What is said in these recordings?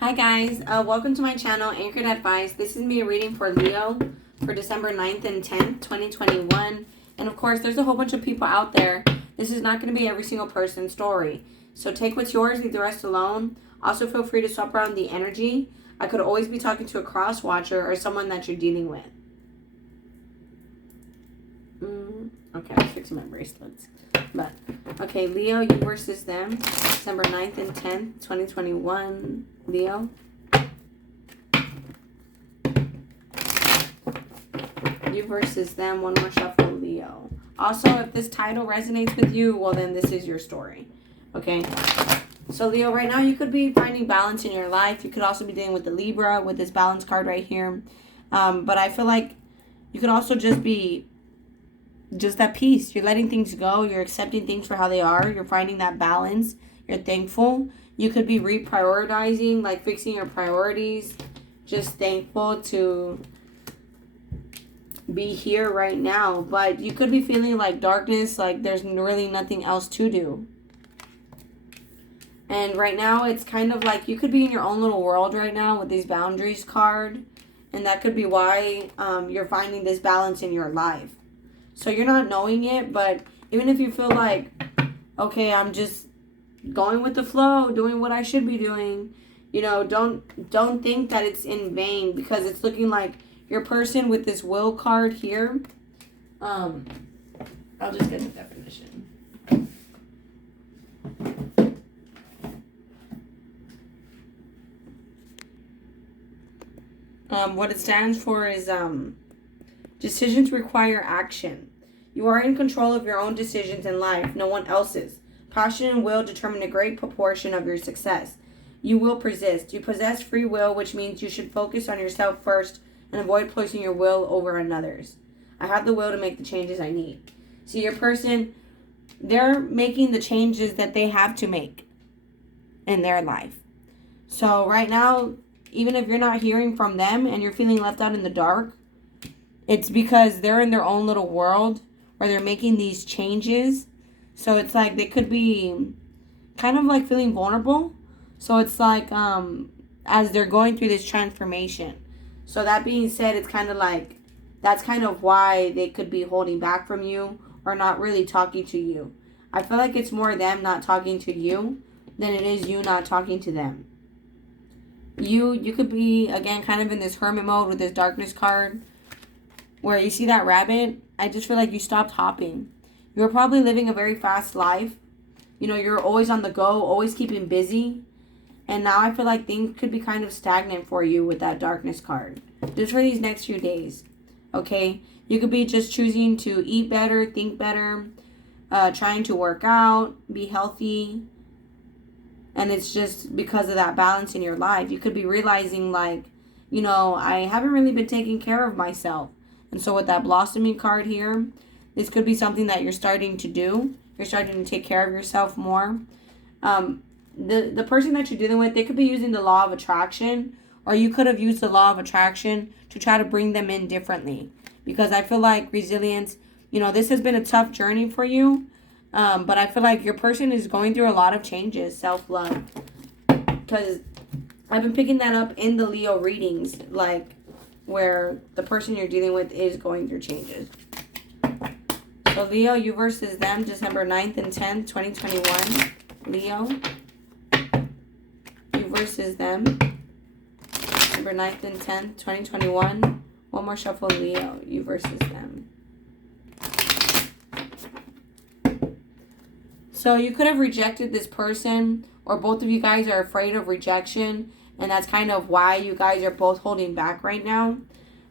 Hi guys, welcome to my channel, Anchored Advice. This is me reading for Leo for December 9th and 10th, 2021. And of course, there's a whole bunch of people out there. This is not going to be every single person's story. So take what's yours, leave the rest alone. Also feel free to swap around the energy. I could always be talking to a cross watcher or someone that you're dealing with. Okay, I'm fixing my bracelets. But, okay, Leo, you versus them. December 9th and 10th, 2021. Leo. You versus them. One more shuffle, Leo. Also, if this title resonates with you, well, then this is your story. Okay? So, Leo, right now you could be finding balance in your life. You could also be dealing with the Libra with this balance card right here. But I feel like you could also just be at peace. You're letting things go. You're accepting things for how they are. You're finding that balance. You're thankful. You could be reprioritizing, like fixing your priorities. Just thankful to be here right now. But you could be feeling like darkness, like there's really nothing else to do. And right now, it's kind of like you could be in your own little world right now with these boundaries card. And that could be why you're finding this balance in your life. So you're not knowing it, but even if you feel like, okay, I'm just going with the flow, doing what I should be doing, you know, don't think that it's in vain, because it's looking like your person with this will card here. I'll just get the definition. What it stands for is decisions require action. You are in control of your own decisions in life, no one else's. Passion and will determine a great proportion of your success. You will persist. You possess free will, which means you should focus on yourself first and avoid placing your will over another's. I have the will to make the changes I need. See, your person, they're making the changes that they have to make in their life. So right now, even if you're not hearing from them and you're feeling left out in the dark, it's because they're in their own little world where they're making these changes. So it's like they could be kind of like feeling vulnerable. So it's like as they're going through this transformation. So that being said, it's kind of like that's kind of why they could be holding back from you or not really talking to you. I feel like it's more them not talking to you than it is you not talking to them. You could be, again, kind of in this hermit mode with this darkness card, where you see that rabbit. I just feel like you stopped hopping. You were probably living a very fast life. You know, you're always on the go, always keeping busy. And now I feel like things could be kind of stagnant for you with that darkness card. Just for these next few days. Okay? You could be just choosing to eat better, think better, trying to work out, be healthy. And it's just because of that balance in your life. You could be realizing like, you know, I haven't really been taking care of myself. And so with that blossoming card here, this could be something that you're starting to do. You're starting to take care of yourself more. The person that you're dealing with, they could be using the law of attraction, or you could have used the law of attraction to try to bring them in differently. Because I feel like resilience, you know, this has been a tough journey for you. But I feel like your person is going through a lot of changes, self-love. Because I've been picking that up in the Leo readings, like where the person you're dealing with is going through changes. So Leo, you versus them, December 9th and 10th, 2021. Leo, you versus them, December 9th and 10th, 2021. One more shuffle, Leo, you versus them. So you could have rejected this person, or both of you guys are afraid of rejection, and that's kind of why you guys are both holding back right now.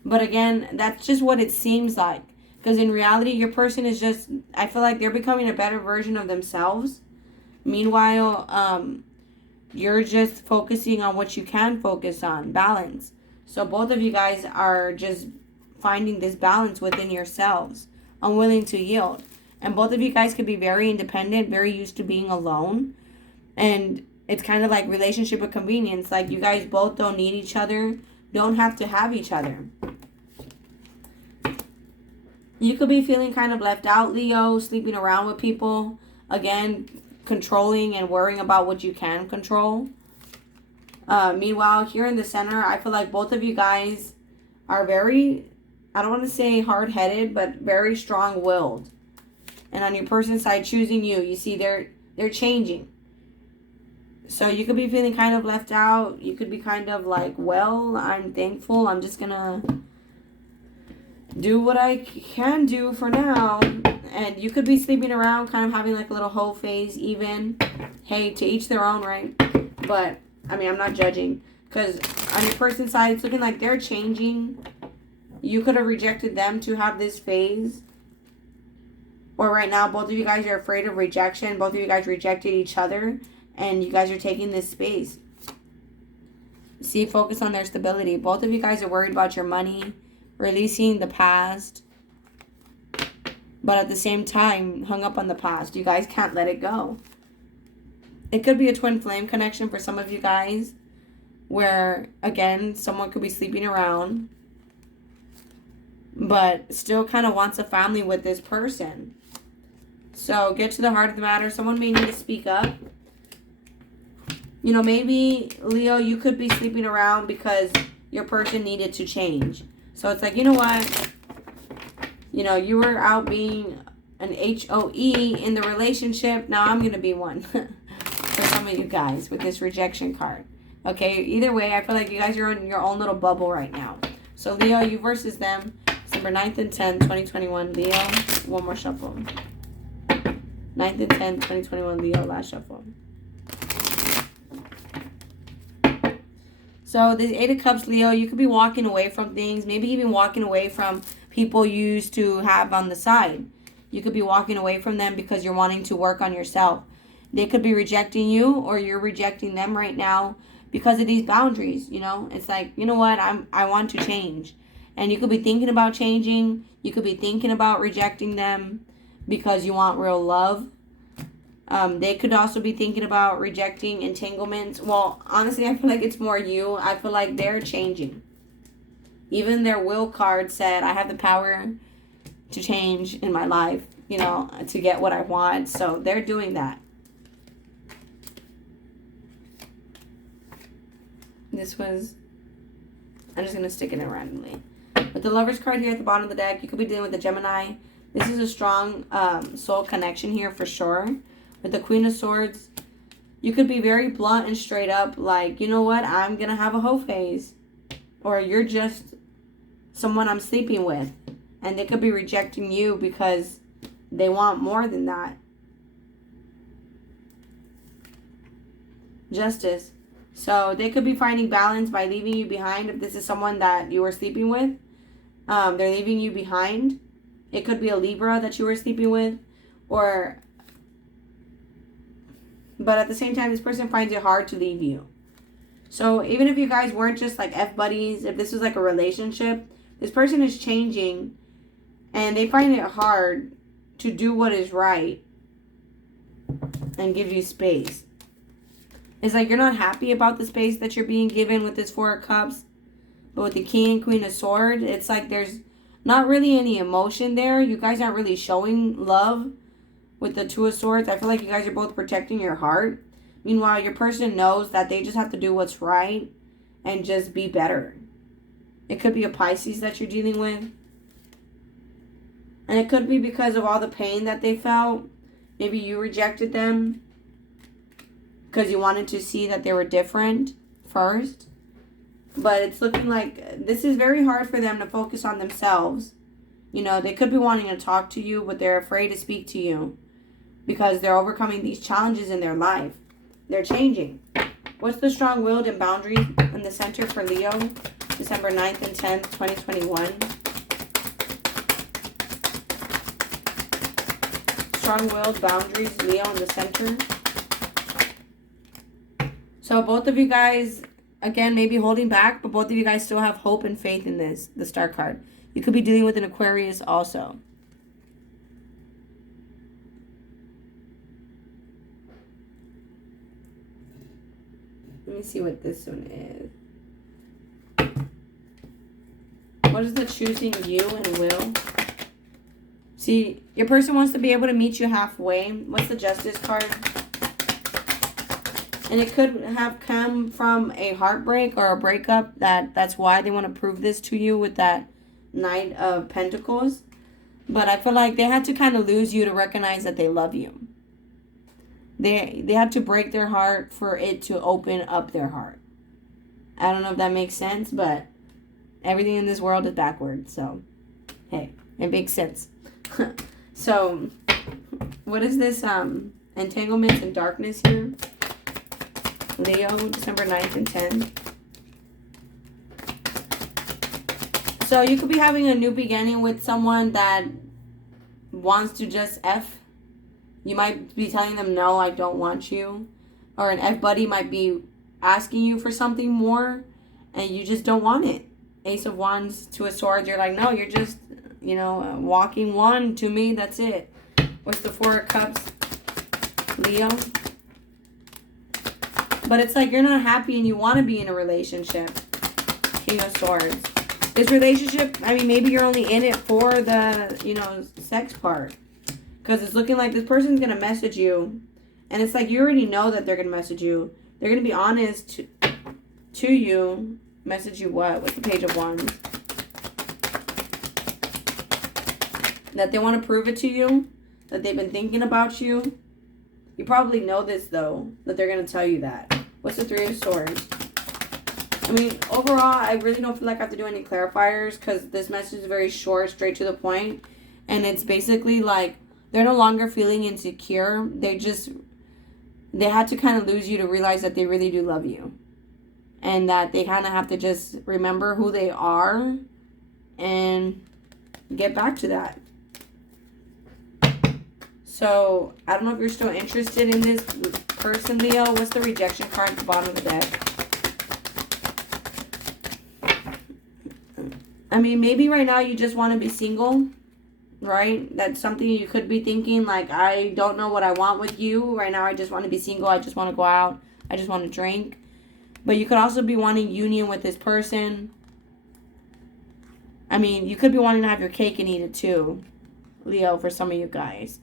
But again, that's just what it seems like. Because in reality, your person is just, I feel like they're becoming a better version of themselves. Meanwhile, you're just focusing on what you can focus on, balance. So both of you guys are just finding this balance within yourselves, unwilling to yield. And both of you guys could be very independent, very used to being alone. And it's kind of like relationship of convenience. Like you guys both don't need each other, don't have to have each other. You could be feeling kind of left out, Leo, sleeping around with people. Again, controlling and worrying about what you can control. Meanwhile, here in the center, I feel like both of you guys are very, I don't want to say hard-headed, but very strong-willed. And on your person's side, choosing you, you see they're changing. So you could be feeling kind of left out. You could be kind of like, well, I'm thankful. I'm just going to do what I can do for now. And you could be sleeping around, kind of having like a little hoe phase even. Hey, to each their own, right? But, I mean, I'm not judging. Because on your person's side, it's looking like they're changing. You could have rejected them to have this phase. Or right now, both of you guys are afraid of rejection. Both of you guys rejected each other. And you guys are taking this space. See, focus on their stability. Both of you guys are worried about your money. Releasing the past. But at the same time, hung up on the past. You guys can't let it go. It could be a twin flame connection for some of you guys. Where, again, someone could be sleeping around. But still kind of wants a family with this person. So get to the heart of the matter. Someone may need to speak up. You know, maybe, Leo, you could be sleeping around because your person needed to change. So it's like, you know what? You know, you were out being an HOE in the relationship. Now I'm going to be one for some of you guys with this rejection card. Okay, either way, I feel like you guys are in your own little bubble right now. So, Leo, you versus them. December 9th and 10th, 2021. Leo, one more shuffle. 9th and 10th, 2021. Leo, last shuffle. So, this 8 of Cups, Leo, you could be walking away from things. Maybe even walking away from people you used to have on the side. You could be walking away from them because you're wanting to work on yourself. They could be rejecting you or you're rejecting them right now because of these boundaries, you know. It's like, you know what, I want to change. And you could be thinking about changing. You could be thinking about rejecting them because you want real love. They could also be thinking about rejecting entanglements. Well, honestly, I feel like it's more you. I feel like they're changing. Even their will card said, I have the power to change in my life, you know, to get what I want. So they're doing that. This was, I'm just going to stick it in randomly. With the Lover's card here at the bottom of the deck, you could be dealing with the Gemini. This is a strong soul connection here for sure. With the Queen of Swords, you could be very blunt and straight up like, you know what, I'm going to have a hoe phase. Or you're just someone I'm sleeping with. And they could be rejecting you because they want more than that. Justice. So they could be finding balance by leaving you behind if this is someone that you were sleeping with. They're leaving you behind. It could be a Libra that you were sleeping with. But at the same time, this person finds it hard to leave you. So even if you guys weren't just like F-buddies, if this was like a relationship, this person is changing and they find it hard to do what is right and give you space. It's like you're not happy about the space that you're being given with this 4 of Cups. But with the King and Queen of Swords, it's like there's not really any emotion there. You guys aren't really showing love with the 2 of Swords. I feel like you guys are both protecting your heart. Meanwhile, your person knows that they just have to do what's right and just be better. It could be a Pisces that you're dealing with. And it could be because of all the pain that they felt. Maybe you rejected them because you wanted to see that they were different first. But it's looking like this is very hard for them to focus on themselves. You know, they could be wanting to talk to you, but they're afraid to speak to you because they're overcoming these challenges in their life. They're changing. What's the strong-willed and boundaries in the center for Leo? December 9th and 10th, 2021. Strong-willed boundaries, Leo in the center. So both of you guys, again, maybe holding back, but both of you guys still have hope and faith in this, the Star card. You could be dealing with an Aquarius also. Let me see what this one is. What is the choosing you and will? See, your person wants to be able to meet you halfway. What's the Justice card? And it could have come from a heartbreak or a breakup. That's why they want to prove this to you with that Knight of Pentacles. But I feel like they had to kind of lose you to recognize that they love you. They had to break their heart for it to open up their heart. I don't know if that makes sense, but everything in this world is backwards. So, hey, it makes sense. So, what is this entanglements and darkness here? Leo, December 9th and 10th. So you could be having a new beginning with someone that wants to just F. You might be telling them, no, I don't want you. Or an F buddy might be asking you for something more and you just don't want it. Ace of Wands to a Sword. You're like, no, you're just, walking one to me. That's it. What's the Four of Cups? Leo. But it's like you're not happy and you want to be in a relationship. King of Swords. This relationship, I mean, maybe you're only in it for the, sex part. Because it's looking like this person's going to message you. And it's like you already know that they're going to message you. They're going to be honest to you. Message you what? What's the Page of Wands? That they want to prove it to you. That they've been thinking about you. You probably know this, though. That they're going to tell you that. What's the Three of Swords? I mean, overall, I really don't feel like I have to do any clarifiers. Because this message is very short, straight to the point. And it's basically like they're no longer feeling insecure. They had to kind of lose you to realize that they really do love you. And that they kind of have to just remember who they are and get back to that. So, I don't know if you're still interested in this person, Leo. What's the rejection card at the bottom of the deck? I mean, maybe right now you just want to be single, right? That's something you could be thinking, like, I don't know what I want with you. Right now, I just want to be single. I just want to go out. I just want to drink. But you could also be wanting union with this person. I mean, you could be wanting to have your cake and eat it too, Leo, for some of you guys.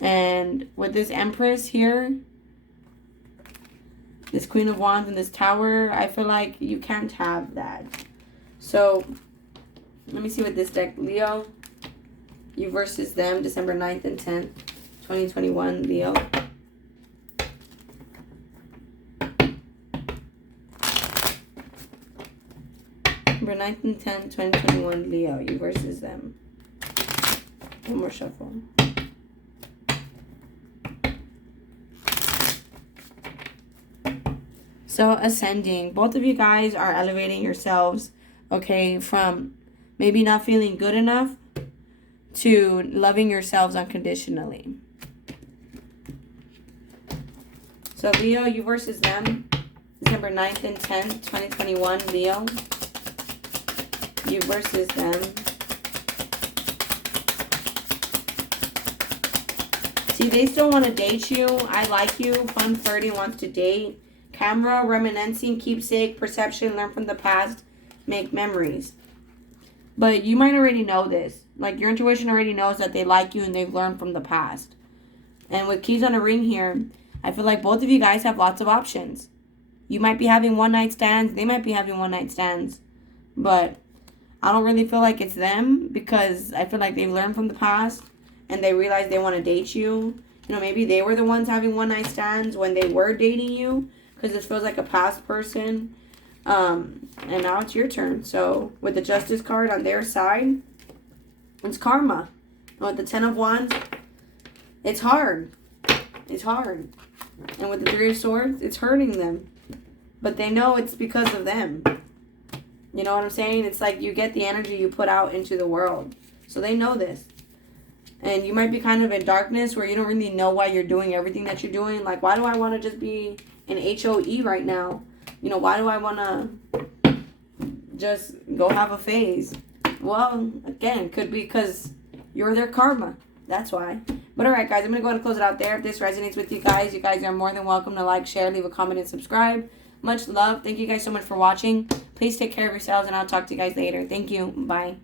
And with this Empress here, this Queen of Wands and this Tower, I feel like you can't have that. So, let me see what this deck, Leo, you versus them, December 9th and 10th, 2021, Leo. December 9th and 10th, 2021, Leo, you versus them. One more shuffle. So, ascending. Both of you guys are elevating yourselves, okay, from maybe not feeling good enough to loving yourselves unconditionally. So, Leo, you versus them. December 9th and 10th, 2021, Leo. You versus them. See, they still want to date you. I like you. Fun, flirty, wants to date. Camera, reminiscing, keepsake, perception, learn from the past, make memories. But you might already know this. Like, your intuition already knows that they like you and they've learned from the past. And with keys on a ring here, I feel like both of you guys have lots of options. You might be having one-night stands. They might be having one-night stands. But I don't really feel like it's them because I feel like they've learned from the past and they realize they want to date you. You know, maybe they were the ones having one-night stands when they were dating you. Because this feels like a past person. And now it's your turn. So, with the Justice card on their side, it's karma. And with the Ten of Wands, it's hard. It's hard. And with the Three of Swords, it's hurting them. But they know it's because of them. You know what I'm saying? It's like you get the energy you put out into the world. So, they know this. And you might be kind of in darkness where you don't really know why you're doing everything that you're doing. Like, why do I want to just be in HOE right now? You know, why do I want to just go have a phase? Well, again, could be because you're their karma. That's why. But alright, guys, I'm going to go ahead and close it out there. If this resonates with you guys are more than welcome to like, share, leave a comment, and subscribe. Much love. Thank you guys so much for watching. Please take care of yourselves, and I'll talk to you guys later. Thank you. Bye.